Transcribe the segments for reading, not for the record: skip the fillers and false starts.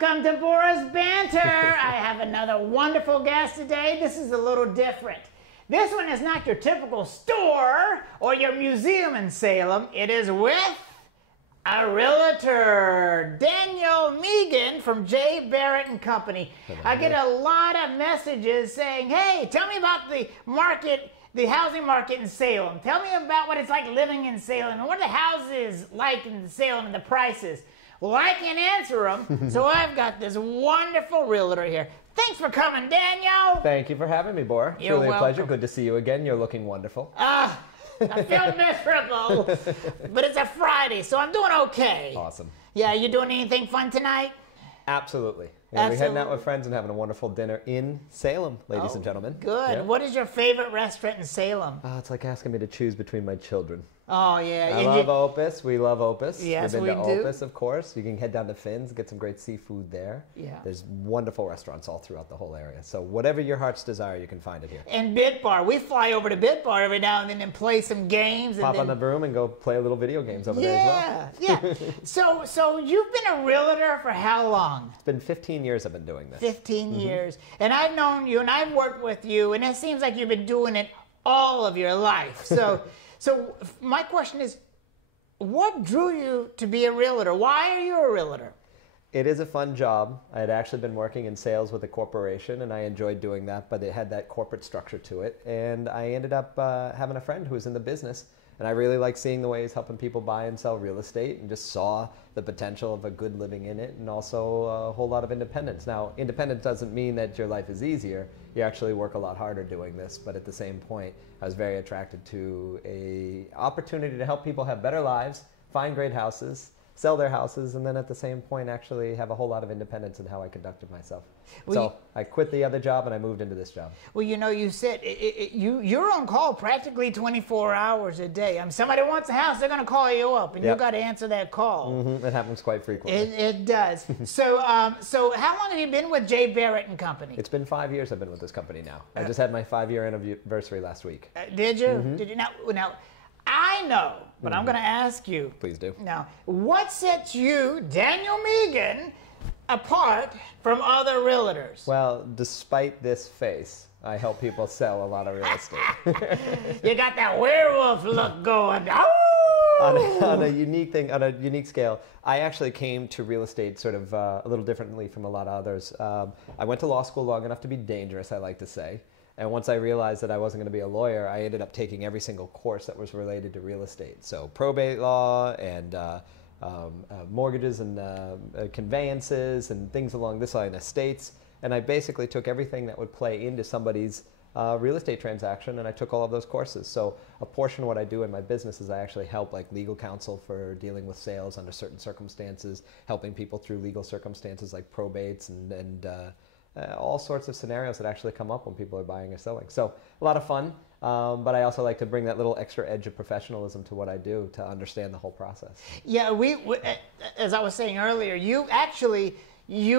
Welcome to BORAH'S Banter. I have another wonderful guest today. This is a little different. This one is not your typical store or your museum in Salem. It is with a realtor, Daniel Meegan from Barrett and Co. I get a lot of messages saying, hey, tell me about the market, the housing market in Salem. Tell me about what it's like living in Salem and what are the houses like in Salem and the prices. Well, I can't answer them, so I've got this wonderful realtor here. Thanks for coming, Daniel. Thank you for having me, Bora. It's really a pleasure. Good to see you again. You're looking wonderful. I feel miserable, but it's a Friday, so I'm doing okay. Awesome. Yeah, you doing anything fun tonight? Absolutely. Yeah, we're heading out with friends and having a wonderful dinner in Salem, ladies and gentlemen. Good. Yeah. What is your favorite restaurant in Salem? It's like asking me to choose between my children. Oh, yeah. I love Opus. We love Opus. Yes, We've we been to do. Opus, of course. You can head down to Finn's, get some great seafood there. Yeah. There's wonderful restaurants all throughout the whole area. So whatever your heart's desire, you can find it here. And Bit Bar. We fly over to Bit Bar every now and then and play some games. Pop on the broom and go play a little video games over there as well. Yeah. So you've been a realtor for how long? It's been 15 years I've been doing this. 15 years. And I've known you and I've worked with you, and it seems like you've been doing it all of your life. So my question is, what drew you to be a realtor? Why are you a realtor? It is a fun job. I had actually been working in sales with a corporation, and I enjoyed doing that, but it had that corporate structure to it. And I ended up having a friend who was in the business, and I really like seeing the ways helping people buy and sell real estate, and just saw the potential of a good living in it, and also a whole lot of independence. Now, independence doesn't mean that your life is easier. You actually work a lot harder doing this, but at the same point, I was very attracted to an opportunity to help people have better lives, find great houses, sell their houses, and then at the same point actually have a whole lot of independence in how I conducted myself. So I quit the other job and I moved into this job. Well, you know, you said you're on call practically 24 hours a day. I mean, somebody wants a house, they're going to call you up, and you've got to answer that call. It happens quite frequently. It does. So how long have you been with Barrett and Co? It's been 5 years I've been with this company now. I just had my 5-year anniversary last week. Did you? Did you? Now, I know, but I'm going to ask you. Please do. Now, what sets you, Daniel Meegan, apart from other realtors? Well, despite this face, I help people sell a lot of real estate. You got that werewolf look going. On a unique scale, I actually came to real estate sort of a little differently from a lot of others. I went to law school long enough to be dangerous, I like to say. And once I realized that I wasn't going to be a lawyer, I ended up taking every single course that was related to real estate. So probate law and mortgages and conveyances and things along this line, estates. And I basically took everything that would play into somebody's real estate transaction, and I took all of those courses. So a portion of what I do in my business is I actually help like legal counsel for dealing with sales under certain circumstances, helping people through legal circumstances like probates and all sorts of scenarios that actually come up when people are buying or selling. So a lot of fun, but I also like to bring that little extra edge of professionalism to what I do to understand the whole process. Yeah, we as I was saying earlier, you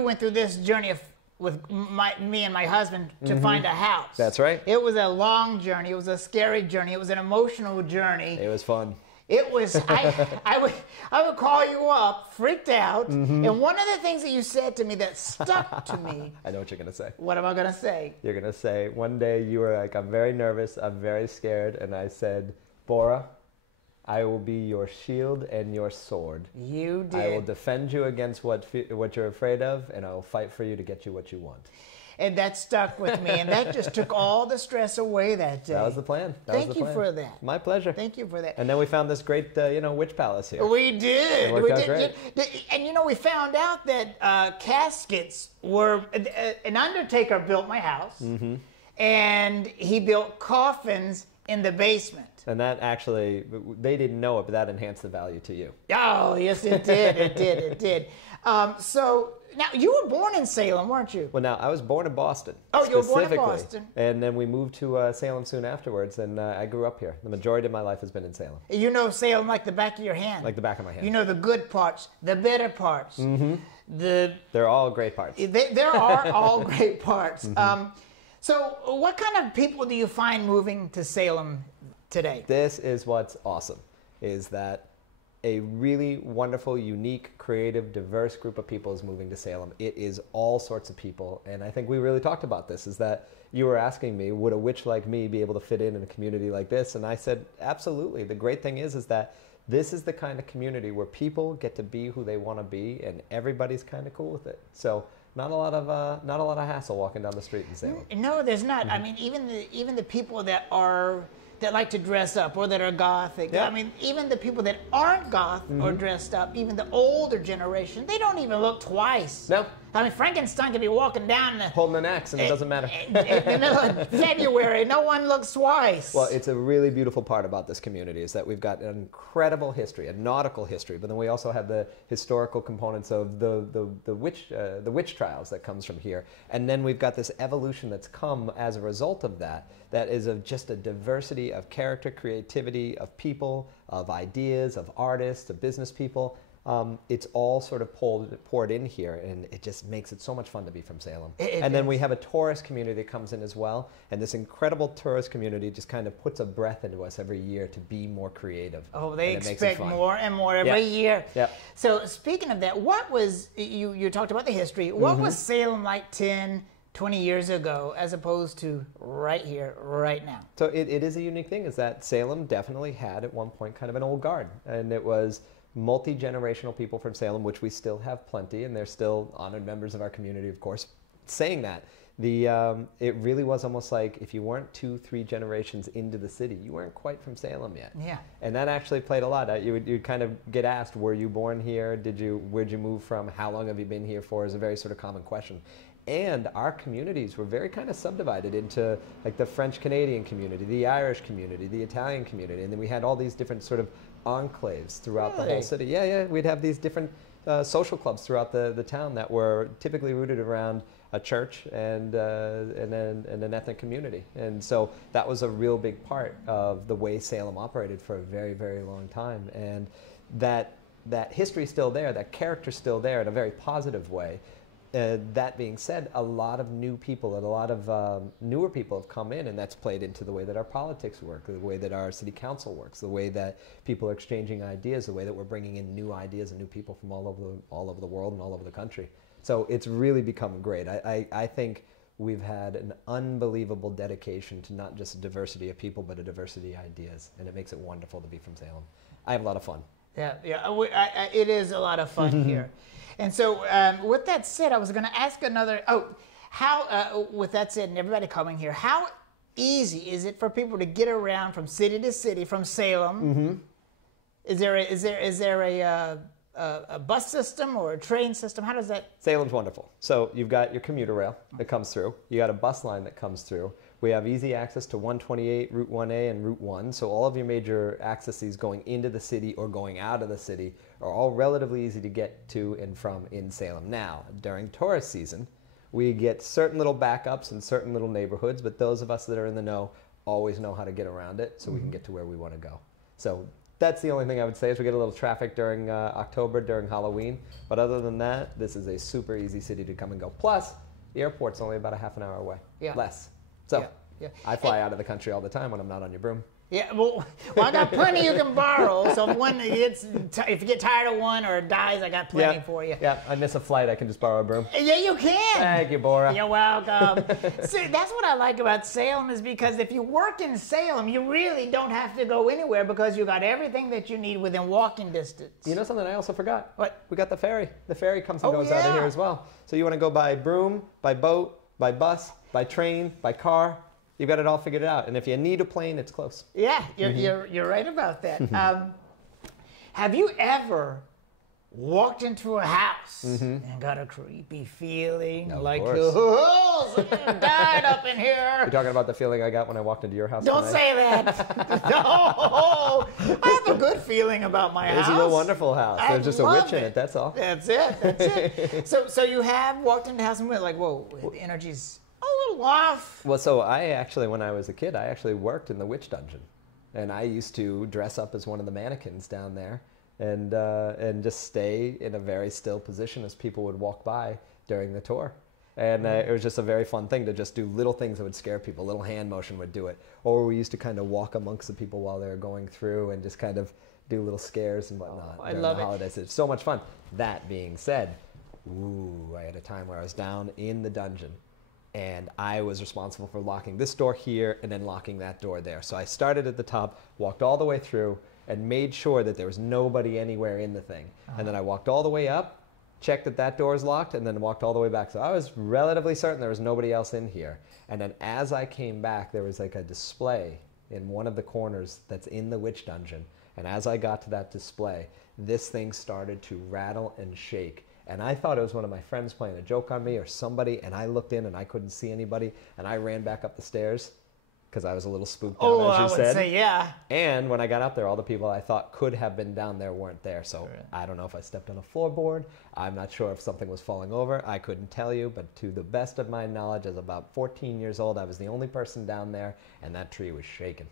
went through this journey with me and my husband to find a house. That's right. It was a long journey. It was a scary journey. It was an emotional journey. It was fun. It was, I would call you up, freaked out, and one of the things that you said to me that stuck to me. I know what you're going to say. What am I going to say? You're going to say, one day you were like, I'm very nervous, I'm very scared, and I said, Bora, I will be your shield and your sword. You did. I will defend you against what you're afraid of, and I will fight for you to get you what you want. And that stuck with me, and that just took all the stress away that day. That was the plan. Thank you for that. My pleasure. Thank you for that. And then we found this great, witch palace here. We did. It worked out great. And we found out that caskets were, an undertaker built my house, and he built coffins in the basement. And that actually, they didn't know it, but that enhanced the value to you. Oh, yes, it did. It did. So, now, you were born in Salem, weren't you? Well, now, I was born in Boston. Oh, you were born in Boston. And then we moved to Salem soon afterwards, and I grew up here. The majority of my life has been in Salem. You know Salem like the back of your hand. Like the back of my hand. You know the good parts, the better parts. They're all great parts. There are all great parts. So what kind of people do you find moving to Salem today? This is what's awesome, is that a really wonderful, unique, creative, diverse group of people is moving to Salem. It is all sorts of people. And I think we really talked about this, is that you were asking me, would a witch like me be able to fit in a community like this? And I said, absolutely. The great thing is that this is the kind of community where people get to be who they want to be, and everybody's kind of cool with it. So not a lot of hassle walking down the street in Salem. No, there's not. I mean, even the people that like to dress up or that are gothic. Yeah. I mean, even the people that aren't goth or dressed up, even the older generation, they don't even look twice. No. I mean, Frankenstein could be walking down holding an axe, and it doesn't matter. in the middle of February, no one looks twice. Well, it's a really beautiful part about this community is that we've got an incredible history, a nautical history, but then we also have the historical components of the witch trials that comes from here, and then we've got this evolution that's come as a result of that. That is of just a diversity of character, creativity, of people, of ideas, of artists, of business people. It's all sort of poured in here, and it just makes it so much fun to be from Salem. And then we have a tourist community that comes in as well, and this incredible tourist community just kind of puts a breath into us every year to be more creative. Oh, they expect more and more every year. Yep. So speaking of that, what was, you talked about the history, what was Salem like 10, 20 years ago as opposed to right here, right now? So it is a unique thing, is that Salem definitely had at one point kind of an old guard, and it was multi-generational people from Salem, which we still have plenty, and they're still honored members of our community, of course. Saying that, it really was almost like if you weren't 2-3 generations into the city, you weren't quite from Salem yet. Yeah. And that actually played a lot. You'd kind of get asked, were you born here? Where'd you move from? How long have you been here for? Is a very sort of common question. And our communities were very kind of subdivided into like the French-Canadian community, the Irish community, the Italian community, and then we had all these different sort of enclaves throughout the whole city. Yeah, we'd have these different social clubs throughout the town that were typically rooted around a church and an ethnic community. And so that was a real big part of the way Salem operated for a very, very long time. And that history's still there, that character's still there in a very positive way. That being said, a lot of new people and a lot of newer people have come in, and that's played into the way that our politics work, the way that our city council works, the way that people are exchanging ideas, the way that we're bringing in new ideas and new people from all over the world and all over the country. So it's really become great. I think we've had an unbelievable dedication to not just a diversity of people, but a diversity of ideas, and it makes it wonderful to be from Salem. I have a lot of fun. Yeah, it is a lot of fun here. And so with that said, I was going to ask another, with that said, and everybody coming here, how easy is it for people to get around from city to city from Salem? Is there a bus system or a train system? How does that? Salem's wonderful. So you've got your commuter rail that comes through. You got a bus line that comes through. We have easy access to 128, Route 1A, and Route 1. So all of your major accesses going into the city or going out of the city are all relatively easy to get to and from in Salem. Now, during tourist season, we get certain little backups in certain little neighborhoods, but those of us that are in the know always know how to get around it so we can get to where we want to go. So that's the only thing I would say is we get a little traffic during October, during Halloween. But other than that, this is a super easy city to come and go. Plus, the airport's only about a half an hour away. Yeah. Less. So I fly out of the country all the time when I'm not on your broom. Yeah, well, I got plenty you can borrow. So if you get tired of one or it dies, I got plenty for you. Yeah, I miss a flight, I can just borrow a broom. Yeah, you can. Thank you, Bora. You're welcome. See, that's what I like about Salem is because if you work in Salem, you really don't have to go anywhere because you got everything that you need within walking distance. You know something I also forgot? What? We got the ferry. The ferry comes and goes out of here as well. So you want to go by broom, by boat, by bus, by train, by car. You've got it all figured out. And if you need a plane, it's close. Yeah, you're right about that. Have you ever walked into a house and got a creepy feeling like, someone died up in here? You're talking about the feeling I got when I walked into your house Don't tonight? say that. No. I have a good feeling about my house. This is a wonderful house. There's just a witch in it, that's all. That's it. So you have walked into the house and went like, whoa, the energy's a little off. Well, so I actually, when I was a kid, I actually worked in the witch dungeon. And I used to dress up as one of the mannequins down there and just stay in a very still position as people would walk by during the tour. And it was just a very fun thing to just do little things that would scare people. A little hand motion would do it. Or we used to kind of walk amongst the people while they were going through and just kind of do little scares and whatnot. I love the holidays. It's so much fun. That being said, I had a time where I was down in the dungeon and I was responsible for locking this door here and then locking that door there. So I started at the top, walked all the way through, and made sure that there was nobody anywhere in the thing. And then I walked all the way up, checked that that door is locked, and then walked all the way back. So I was relatively certain there was nobody else in here. And then as I came back, there was like a display in one of the corners that's in the witch dungeon. And as I got to that display, this thing started to rattle and shake. And I thought it was one of my friends playing a joke on me or somebody, and I looked in and I couldn't see anybody, and I ran back up the stairs because I was a little spooked out, as you said. I would say, yeah. And when I got up there, all the people I thought could have been down there weren't there. So I don't know if I stepped on a floorboard. I'm not sure if something was falling over. I couldn't tell you, but to the best of my knowledge, as about 14 years old, I was the only person down there, and that tree was shaking.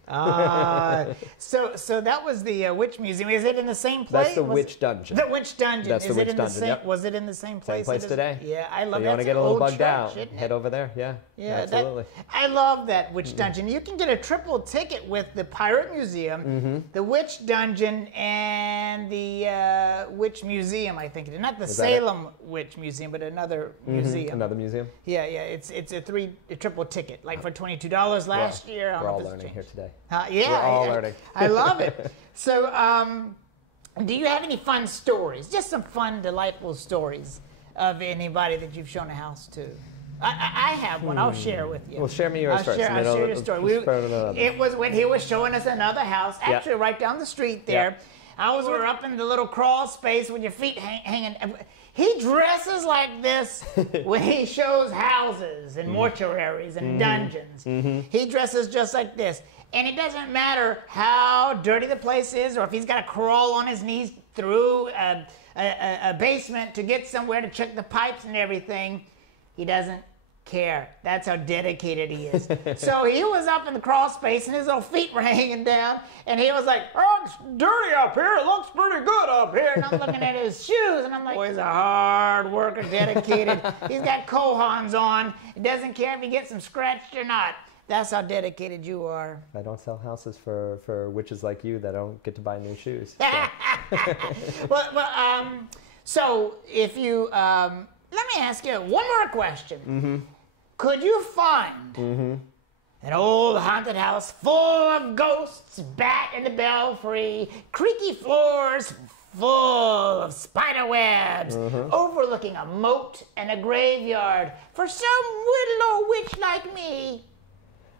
So that was the Witch Museum. Is it in the same place? That's the Witch Dungeon. The Witch Dungeon. That's the Witch Dungeon, yep. Was it in the same place? Same place today. Yeah, I love so that. You want to get a little bugged out, head over there. Yeah, absolutely. I love that Witch Dungeon. You can get a triple ticket with the Pirate Museum, the Witch Dungeon, and the Witch Museum, I think. Not the Salem Witch Museum, but another museum. Another museum? Yeah. It's a triple ticket, like for $22 last year. We're all learning here today. Yeah. We're all learning. I love it. So, do you have any fun stories? Just some fun, delightful stories of anybody that you've shown a house to? I have one. I'll share with you. Well, share me yours first. I'll share your story. It was when he was showing us another house, actually right down the street there. We were up in the little crawl space with your feet hanging. He dresses like this when he shows houses and mortuaries and dungeons. He dresses just like this. And it doesn't matter how dirty the place is or if he's got to crawl on his knees through a basement to get somewhere to check the pipes and everything. He doesn't care. That's how dedicated he is. So he was up in the crawl space and his little feet were hanging down and he was like, oh, it's dirty up here. It looks pretty good up here. And I'm looking at his shoes and I'm like, boy, he's a hard worker, dedicated. He's got Kohans on. He doesn't care if he gets them scratched or not. That's how dedicated you are. I don't sell houses for witches like you that don't get to buy new shoes. So if you... let me ask you one more question. Could you find an old haunted house full of ghosts, bat in the belfry, creaky floors full of spider webs, overlooking a moat and a graveyard for some little old witch like me?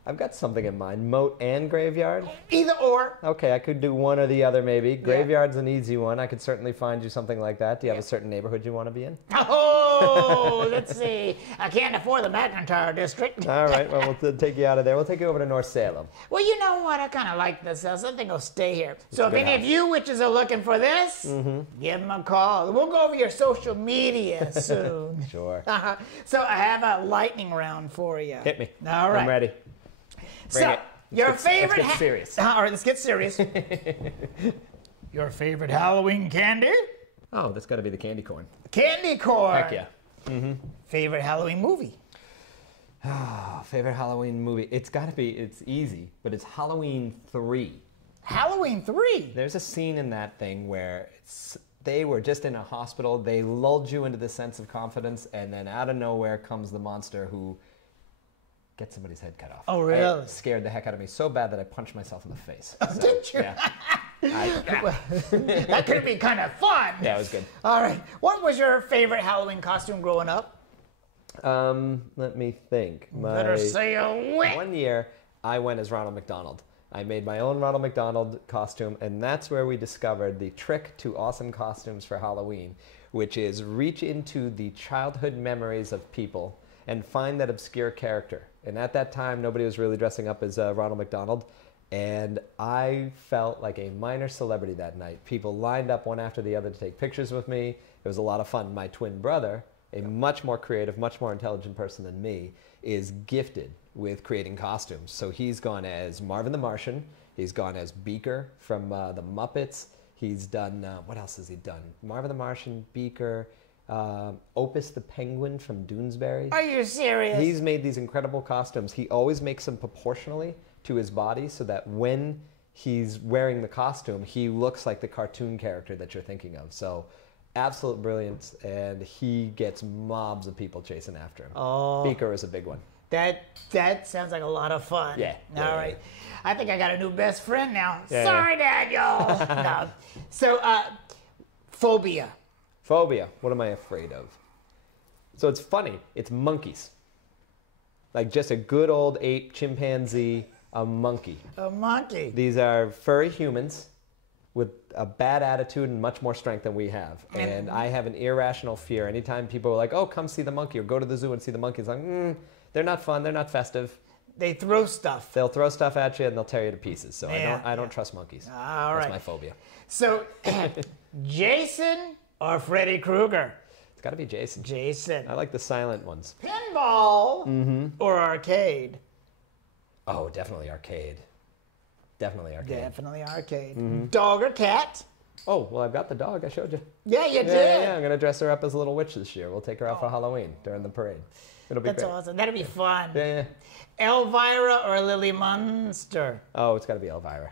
I've got something in mind. Moat and graveyard? Either or. Okay, I could do one or the other maybe. Graveyard's an easy one. I could certainly find you something like that. Do you have a certain neighborhood you want to be in? Oh, let's see. I can't afford the McIntyre district. All right, well, we'll take you out of there. We'll take you over to North Salem. Well, you know what? I kind of like this house. I think I'll stay here. So if any of you witches are looking for this, give them a call. We'll go over your social media soon. Sure. So I have a lightning round for you. Hit me. All right. I'm ready. So, your favorite... Let's get serious. All right, let's get serious. Your favorite Halloween candy? Oh, that's got to be the candy corn. Candy corn. Heck yeah. Favorite Halloween movie? Oh, favorite Halloween movie? It's got to be, it's easy, but it's Halloween 3. Halloween 3? There's a scene in that thing where they were just in a hospital, they lulled you into this sense of confidence, and then out of nowhere comes the monster who gets somebody's head cut off. Oh, really? It scared the heck out of me so bad that I punched myself in the face. Oh, so, did you? Yeah. That could be kind of fun. Yeah, it was good. All right. What was your favorite Halloween costume growing up? Let me think. Better say a witch. One year, I went as Ronald McDonald. I made my own Ronald McDonald costume, and that's where we discovered the trick to awesome costumes for Halloween, which is reach into the childhood memories of people and find that obscure character. And at that time, nobody was really dressing up as Ronald McDonald. And I felt like a minor celebrity that night. People lined up one after the other to take pictures with me. It was a lot of fun. My twin brother, a much more creative, much more intelligent person than me, is gifted with creating costumes. So he's gone as Marvin the Martian. He's gone as Beaker from the Muppets. He's done, what else has he done? Marvin the Martian, Beaker. Opus the Penguin from Doonesbury. Are you serious? He's made these incredible costumes. He always makes them proportionally to his body so that when he's wearing the costume, he looks like the cartoon character that you're thinking of. So absolute brilliance, and he gets mobs of people chasing after him. Oh. Beaker is a big one. That sounds like a lot of fun. Yeah. All right. I think I got a new best friend now. Yeah, Sorry, Daniel. No. So, phobia. Phobia. What am I afraid of? So it's funny. It's monkeys. Like just a good old ape, chimpanzee, a monkey. A monkey. These are furry humans with a bad attitude and much more strength than we have. And I have an irrational fear. Anytime people are like, oh, come see the monkey or go to the zoo and see the monkey, it's like, they're not fun. They're not festive. They throw stuff. They'll throw stuff at you and they'll tear you to pieces. So Yeah, I don't trust monkeys. All right. That's my phobia. So, Jason or Freddy Krueger? It's got to be Jason. Jason. I like the silent ones. Pinball or arcade? Oh, definitely arcade. Definitely arcade. Definitely arcade. Dog or cat? Oh, well, I've got the dog. I showed you. Yeah, you did. Yeah. I'm going to dress her up as a little witch this year. We'll take her out for Halloween during the parade. It'll be That's great. awesome. That'll be fun. Yeah. Elvira or Lily Munster? Oh, it's got to be Elvira.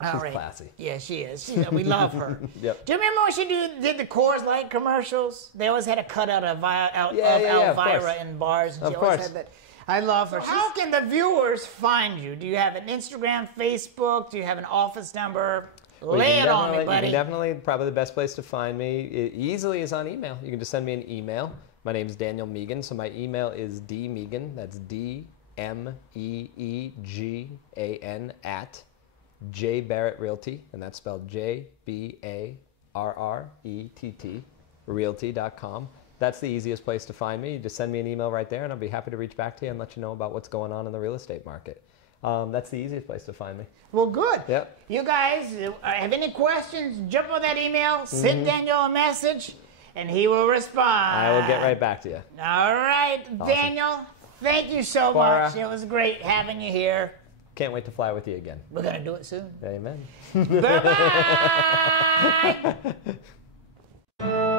All She's right. classy. Yeah, she is. We love her. Yep. Do you remember when she did the Coors Light commercials? They always had a cutout of of Elvira course. in bars. And Of she always course. had that. I love her. How can the viewers find you? Do you have an Instagram, Facebook? Do you have an office number? Well, Lay you it can on me, definitely- buddy. You can definitely, probably the best place to find me easily is on email. You can just send me an email. My name's Daniel Meegan, so my email is dmeegan, that's DMEEGAN at J Barrett Realty, and that's spelled JBARRETT, realty.com. That's the easiest place to find me. You just send me an email right there, and I'll be happy to reach back to you and let you know about what's going on in the real estate market. That's the easiest place to find me. Well, good. Yep. You guys have any questions? Jump on that email, send Daniel a message, and he will respond. I will get right back to you. All right, Daniel, thank you so Bora. much. It was great having you here. Can't wait to fly with you again. We're going to do it soon. Amen. Bye-bye.